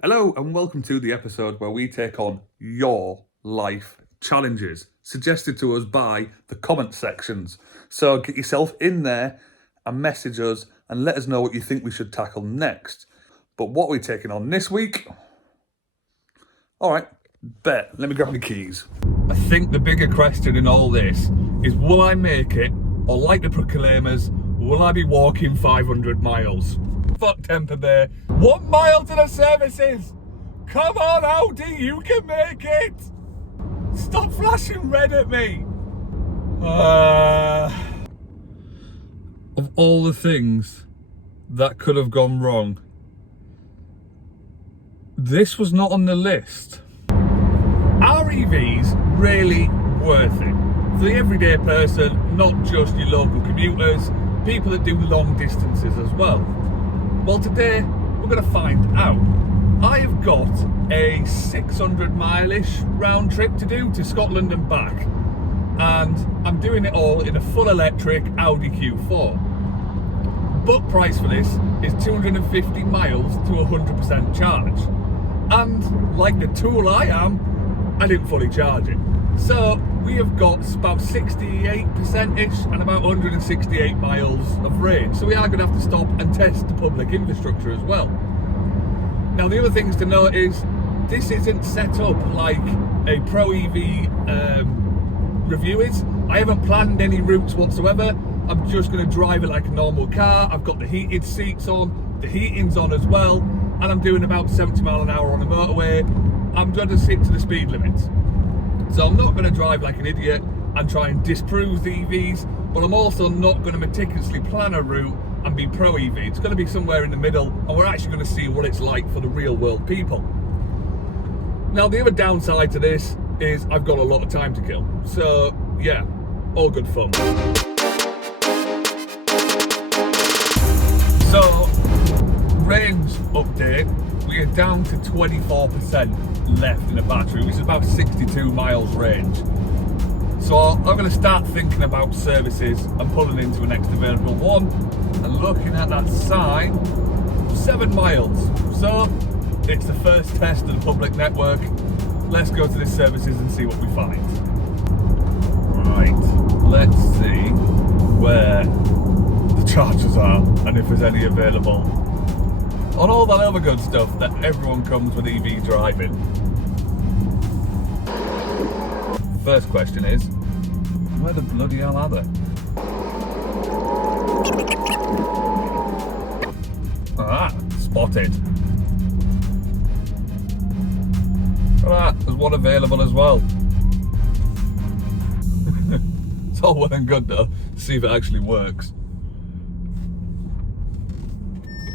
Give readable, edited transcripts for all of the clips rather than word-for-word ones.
Hello and welcome to the episode where we take on your life challenges suggested to us by the comment sections. So get yourself in there and message us and let us know what you think we should tackle next. But what are we taking on this week? All right, bet. Let me grab my keys. I think the bigger question in all this is, will I make it, or like the proclaimers, will I be walking 500 miles? Fuck Temper Bay. 1 mile to the services. Come on, Audi, you can make it. Stop flashing red at me. Of all the things that could have gone wrong, this was not on the list. Are EVs really worth it? For the everyday person, not just your local commuters, people that do long distances as well. Well, today we're going to find out. I've got a 600 mile-ish round trip to do to Scotland and back, and I'm doing it all in a full electric Audi Q4. Book price for this is 250 miles to 100% charge, and like the tool I am, I didn't fully charge it. So we have got about 68%-ish and about 168 miles of range. So we are going to have to stop and test the public infrastructure as well. Now the other things to note is, this isn't set up like a Pro EV review is. I haven't planned any routes whatsoever. I'm just going to drive it like a normal car. I've got the heated seats on, the heating's on as well, and I'm doing about 70 mile an hour on the motorway. I'm going to stick to the speed limits. So I'm not going to drive like an idiot and try and disprove the EVs, but I'm also not going to meticulously plan a route and be pro EV. It's going to be somewhere in the middle, and we're actually going to see what it's like for the real world people. Now the other downside to this is I've got a lot of time to kill. So yeah, all good fun. So range update, we are down to 24% left in the battery, which is about 62 miles range. So I'm going to start thinking about services and pulling into the next available one, and looking at that sign, 7 miles. So it's the first test of the public network. Let's go to the services and see what we find. Right, let's see where the chargers are and if there's any available on all that other good stuff that everyone comes with EV driving. First question is, where the bloody hell are they? Ah, spotted. Ah, there's one available as well. It's all well and good though, to see if it actually works.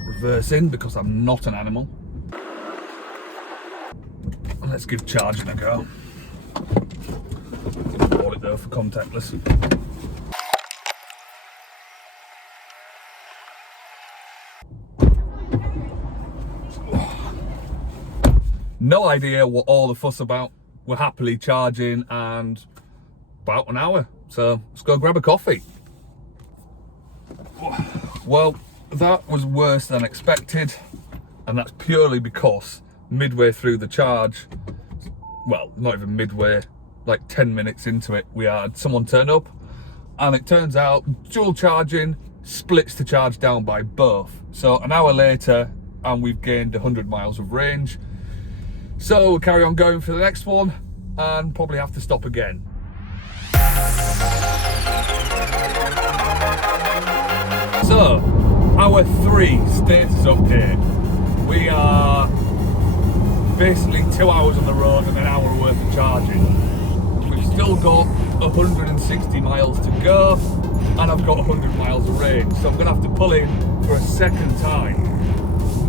Reversing because I'm not an animal. And let's give charging a go. Hold it though for contactless. No idea what all the fuss about. We're happily charging and about an hour. So let's go grab a coffee. Well, that was worse than expected, and that's purely because midway through the charge, well, not even midway, like 10 minutes into it, we had someone turn up, and it turns out dual charging splits the charge down by both. So an hour later, and we've gained 100 miles of range. So we'll carry on going for the next one, and probably have to stop again. So, hour 3 status update. We are basically 2 hours on the road and an hour worth of charging. We've still got 160 miles to go, and I've got 100 miles of range, so I'm going to have to pull in for a second time.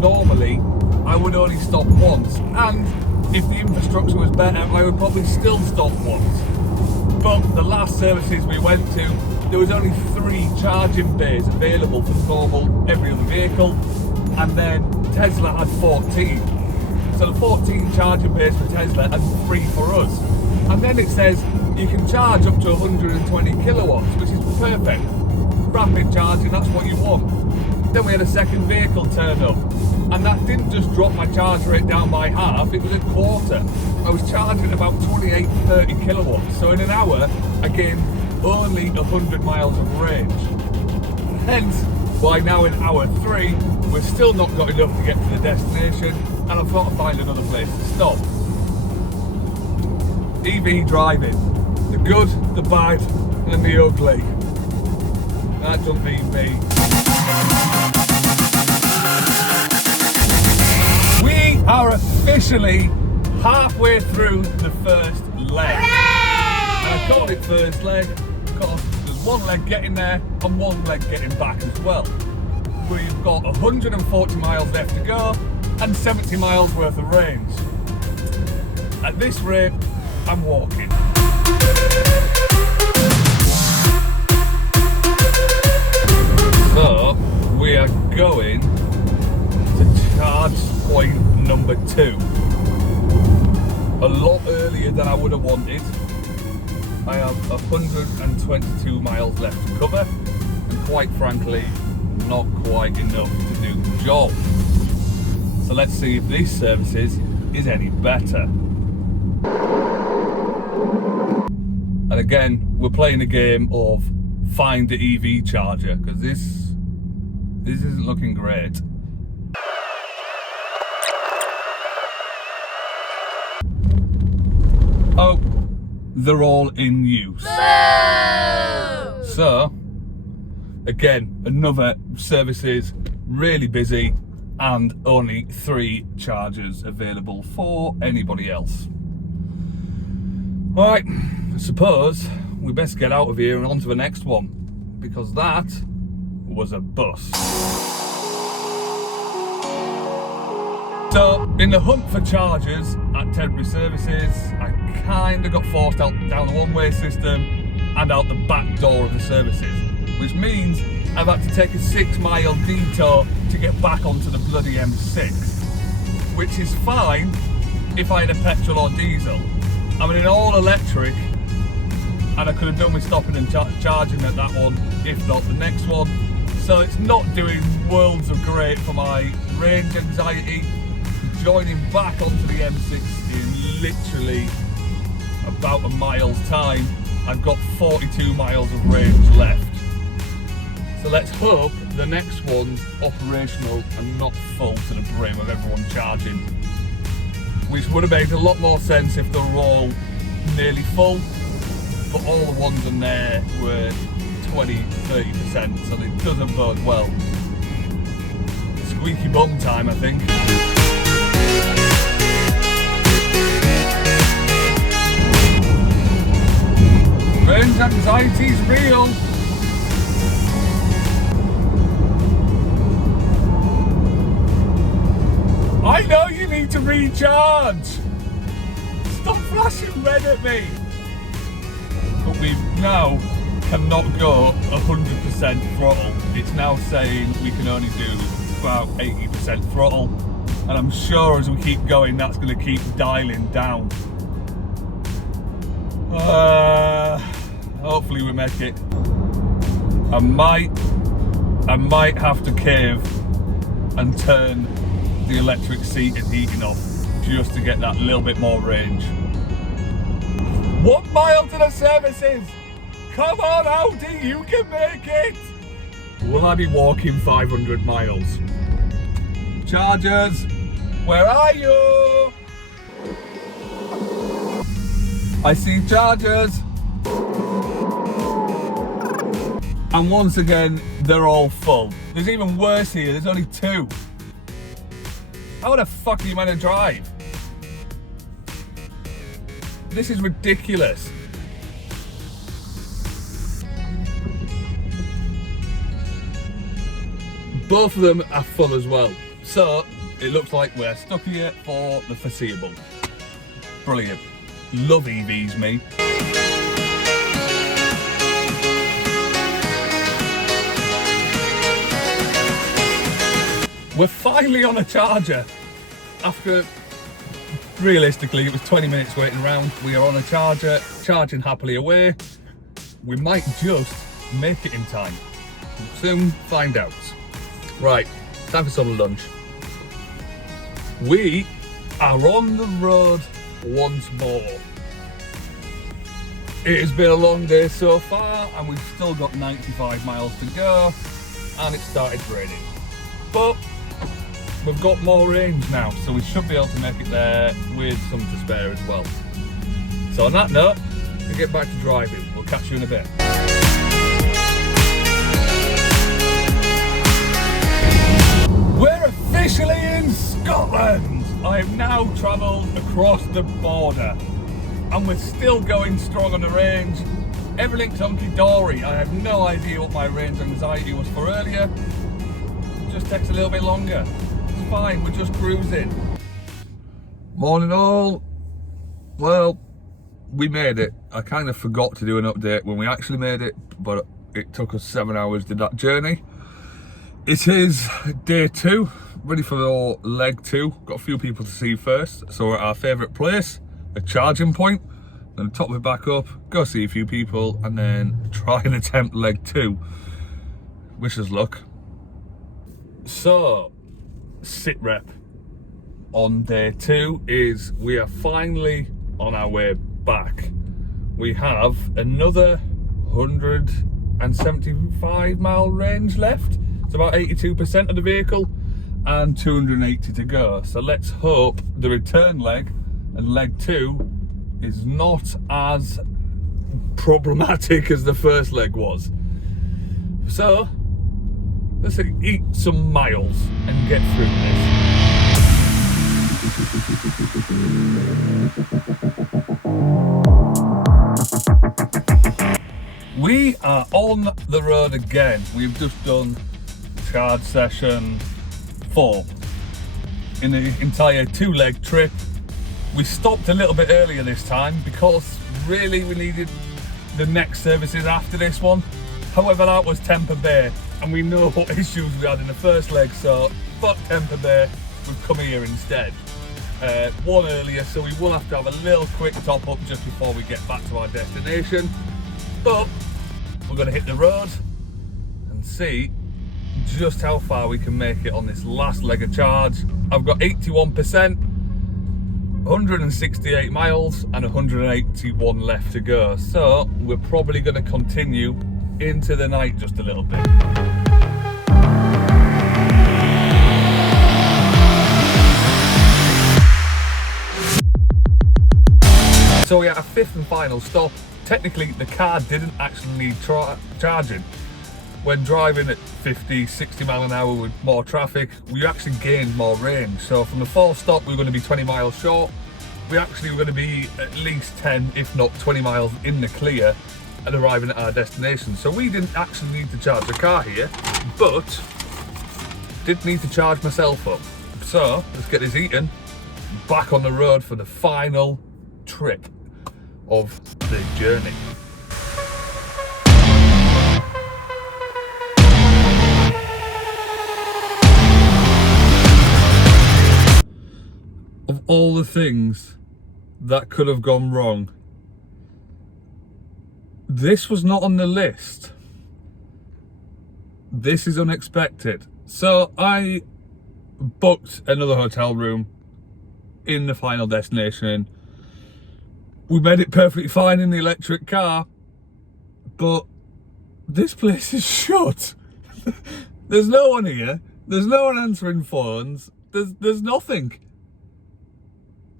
Normally, I would only stop once, and if the infrastructure was better, I would probably still stop once. But the last services we went to, there was only 3 charging bays available for normal every other vehicle, and then Tesla had 14. So the 14 charging bays for Tesla and 3 for us. And then it says you can charge up to 120 kilowatts, which is perfect. Rapid charging, that's what you want. Then we had a second vehicle turn up, and that didn't just drop my charge rate down by half, it was a quarter. I was charging about 28-30 kilowatts, so in an hour I gained only 100 miles of range. Hence why now in hour 3 we've still not got enough to get to the destination, and I've got to find another place to stop. EV driving, the good, the bad and the ugly. That doesn't mean me. We are officially halfway through the first leg. Hooray! And I called it first leg because there's one leg getting there and one leg getting back as well. We've got 140 miles left to go and 70 miles worth of range. At this rate, I'm walking. So, we are going to charge point number 2. A lot earlier than I would have wanted. I have 122 miles left to cover, and quite frankly, not quite enough to do the job. So let's see if this services is any better. And again, we're playing a game of find the EV charger, because this isn't looking great. Oh, they're all in use. Whoa! So, again, another services, really busy, and only 3 chargers available for anybody else. Right, I suppose we best get out of here and on to the next one, because that was a bus. So, in the hunt for chargers at temporary services, I kind of got forced out down the one-way system and out the back door of the services, which means I've had to take a 6-mile detour to get back onto the bloody M6, which is fine if I had a petrol or diesel. I'm in an all-electric, and I could have done with stopping and charging at that one, if not the next one. So it's not doing worlds of great for my range anxiety. Joining back onto the M6 in literally about a mile's time. I've got 42 miles of range left. So let's hope the next one's operational and not full to the brim of everyone charging. Which would have made a lot more sense if they were all nearly full, but all the ones in there were 20-30%, so it doesn't bode well. Squeaky bum time, I think. Range anxiety's real. I know you need to recharge. Stop flashing red at me. But we now cannot go 100% throttle. It's now saying we can only do about 80% throttle. And I'm sure as we keep going, that's going to keep dialing down. Hopefully we make it. I might have to cave and turn the electric seat and heating off just to get that little bit more range. 1 mile to the services. Come on, Audi, you can make it. Will I be walking 500 miles? Chargers, where are you? I see chargers. And once again, they're all full. There's even worse here, there's only 2. How the fuck are you meant to drive? This is ridiculous. Both of them are full as well. So, it looks like we're stuck here for the foreseeable. Brilliant. Love EVs, me. We're finally on a charger. After, realistically, it was 20 minutes waiting around. We are on a charger, charging happily away. We might just make it in time. We'll soon find out. Right, time for some lunch. We are on the road once more. It has been a long day so far and we've still got 95 miles to go and it started raining. But we've got more range now, so we should be able to make it there with some to spare as well. So on that note, we get back to driving. We'll catch you in a bit. We're officially in Scotland. I have now travelled across the border and we're still going strong on the range. Everything's hunky-dory. I have no idea what my range anxiety was for earlier. It just takes a little bit longer. It's fine, we're just cruising. Morning all. Well, we made it. I kind of forgot to do an update when we actually made it, but it took us 7 hours to do that journey. It is day 2, ready for our leg 2. Got a few people to see first, so we're at our favourite place, a charging point. Then top it back up, go see a few people, and then try and attempt leg 2. Wish us luck. So, sit rep on day 2 is we are finally on our way back. We have another 175 mile range left. It's about 82% of the vehicle and 280 to go. So let's hope the return leg and leg 2 is not as problematic as the first leg was. So let's eat some miles and get through this. We are on the road again. We've just done charge session 4 in the entire 2-leg trip. We stopped a little bit earlier this time because really we needed the next services after this one. However, that was Temper Bay and we know what issues we had in the first leg, so fuck Temper Bay, we've come here instead. One earlier, so we will have to have a little quick top up just before we get back to our destination. But we're going to hit the road and see just how far we can make it on this last leg of charge. I've got 81%, 168 miles and 181 left to go. So we're probably going to continue into the night just a little bit. So we're at our 5th and final stop. Technically the car didn't actually need charging. When driving at 50, 60 mile an hour with more traffic, we actually gained more range. So from the 4th stop, we were going to be 20 miles short. We actually were going to be at least 10, if not 20 miles in the clear at arriving at our destination. So we didn't actually need to charge the car here, but did need to charge myself up. So let's get this eaten, back on the road for the final trip of the journey. Of all the things that could have gone wrong, this was not on the list. This is unexpected. So I booked another hotel room in the final destination. We made it perfectly fine in the electric car, but this place is shut. There's no one here. There's no one answering phones. There's nothing.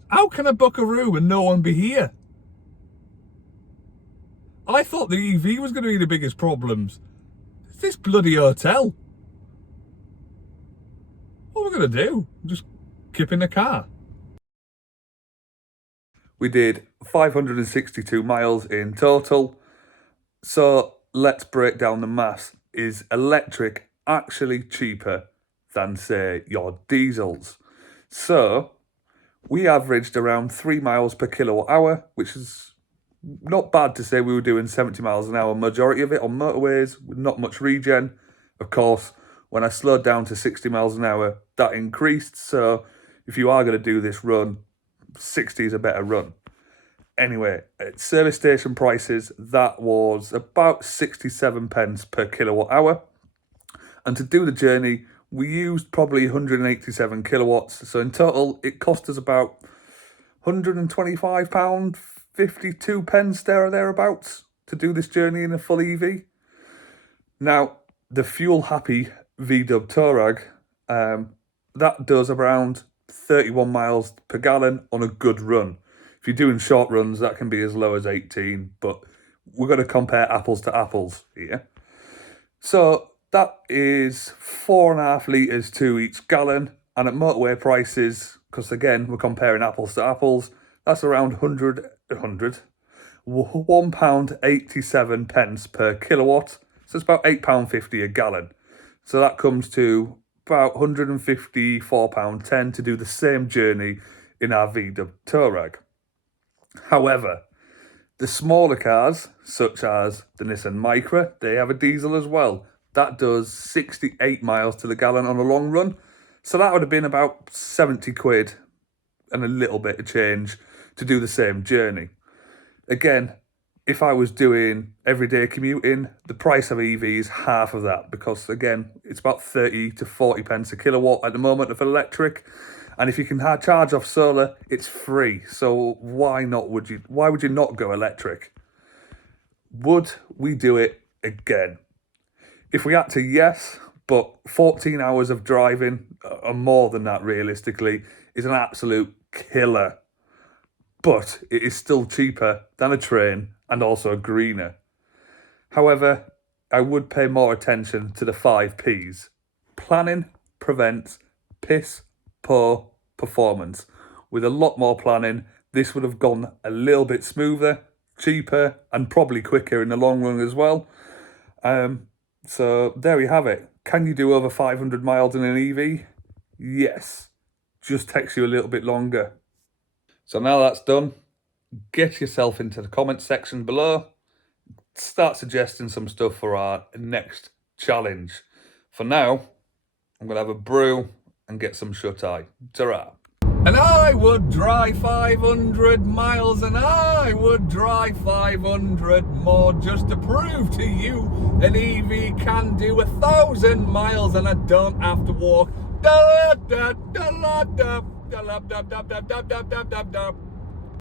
How can I book a room and no one be here? I thought the EV was going to be the biggest problems. It's this bloody hotel. What are we going to do? Just keep in the car. We did 562 miles in total. So let's break down the maths. Is electric actually cheaper than, say, your diesels? So we averaged around 3 miles per kilowatt hour, which is not bad to say. We were doing 70 miles an hour, majority of it on motorways with not much regen. Of course, when I slowed down to 60 miles an hour, that increased. So if you are going to do this run, 60 is a better run. Anyway, at service station prices, that was about 67 pence per kilowatt hour. And to do the journey, we used probably 187 kilowatts. So in total, it cost us about £125, 52 pence there or thereabouts to do this journey in a full EV. Now, the fuel-happy VW Touareg, that does around 31 miles per gallon on a good run. If you're doing short runs, that can be as low as 18, but we're going to compare apples to apples here. So that is 4.5 litres to each gallon, and at motorway prices, because again, we're comparing apples to apples, that's around £1.87 pence per kilowatt. So it's about £8.50 a gallon. So that comes to about £154.10 to do the same journey in our VW Touareg. However, the smaller cars, such as the Nissan Micra, they have a diesel as well. That does 68 miles to the gallon on a long run. So that would have been about 70 quid and a little bit of change to do the same journey. Again, if I was doing everyday commuting, the price of EV is half of that, because again, it's about 30 to 40 pence a kilowatt at the moment of electric. And if you can charge off solar, it's free. So why would you not go electric? Would we do it again? If we had to, yes, but 14 hours of driving, or more than that realistically, is an absolute killer. But it is still cheaper than a train and also greener. However, I would pay more attention to the 5 Ps. Planning prevents piss poor performance. With a lot more planning, this would have gone a little bit smoother, cheaper, and probably quicker in the long run as well. So there we have it. Can you do over 500 miles in an EV? Yes. Just takes you a little bit longer. So now that's done, get yourself into the comment section below. Start suggesting some stuff for our next challenge. For now, I'm going to have a brew and get some shut-eye. Ta-ra. And I would drive 500 miles, and I would drive 500 more, just to prove to you an EV can do 1,000 miles and I don't have to walk. Da da da da da da da da da da da da da da.